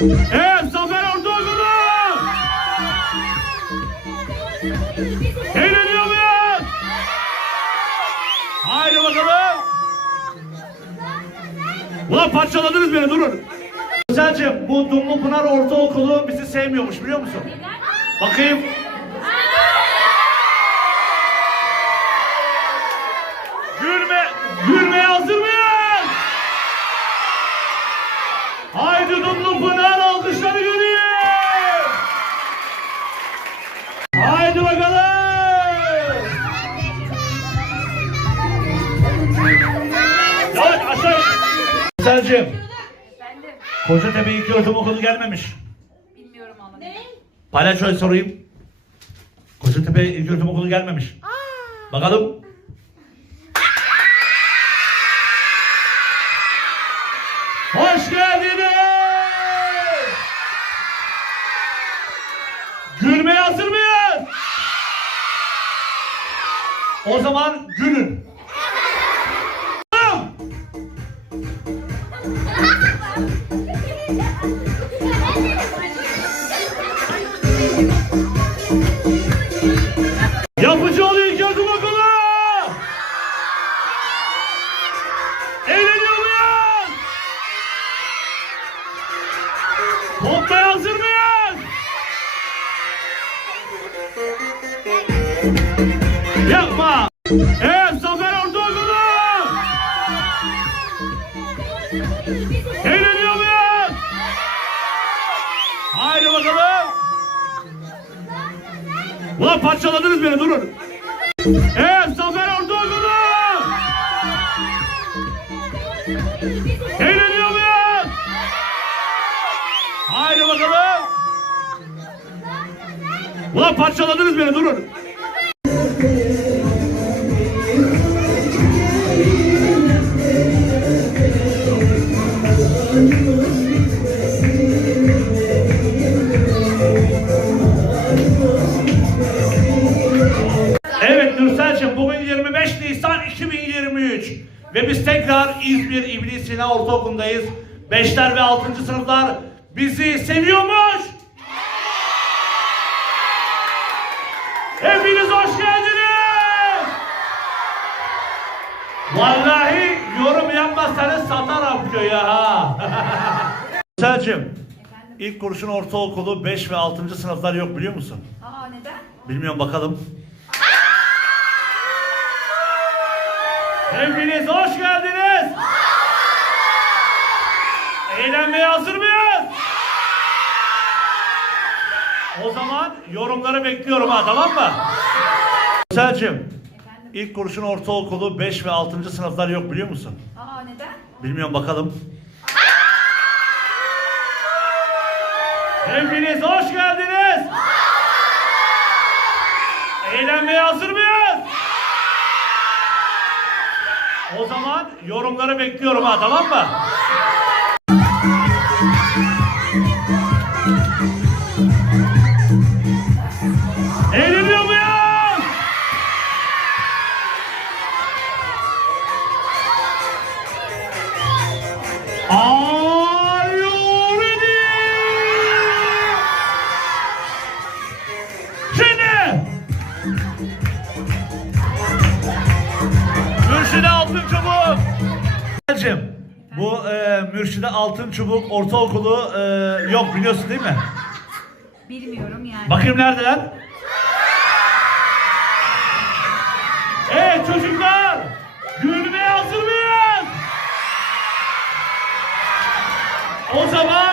Evet Zafer Ortaokulu! Eğleniyor muyuz? Haydi bakalım. Ulan parçaladınız beni durun. Güzelcim bu Dumlu Pınar Ortaokulu bizi sevmiyormuş biliyor musun? Bakayım. Güzelcim. Efendim, Kocatepe İlk Öğretim Okulu gelmemiş. bilmiyorum ama. Ne? Palyaço'ya sorayım. Kocatepe İlk Öğretim Okulu gelmemiş. Bakalım. Hoş geldiniz. Gülmeye hazır mıyız? O zaman gülün. Yapıcıoğlu İlköğretim Okulu! Eğleniyor muyuz? Toplamaya hazır mıyız? Yapma! Evet Ulan parçaladınız beni durun. Evet Zafer Ortaokulu! Eğleniyor muyuz? Haydi bakalım. Ulan parçaladınız beni durun. Ve biz tekrar İzmir İbn Sina Ortaokulu'ndayız. Beşler ve 6. sınıflar bizi seviyormuş. Hepiniz hoş geldiniz. Vallahi yorum yapmazsanız satarım köyü ha. Nursel'cim ilk kurşun ortaokulu 5 ve 6. sınıflar yok biliyor musun? Aa neden? Bilmiyorum bakalım. Hepiniz hoş geldiniz. Eğlenmeye hazır mıyız? O zaman yorumları bekliyorum ha tamam mı? Selcim, Efendim? ilk kurşun ortaokulu 5 ve 6. sınıflar yok biliyor musun? Aa neden? Bilmiyorum bakalım. Hepiniz hoş geldiniz. Eğlenmeye hazır mıyız? Zaman yorumları bekliyorum ha tamam mı? Mürşide Altın Çubuk. Hacım, bu e, Mürşide Altın Çubuk Ortaokulu e, yok biliyorsun değil mi? Bilmiyorum yani. Bakayım neredeler? Evet çocuklar, gülmeye hazır mıyız? O zaman.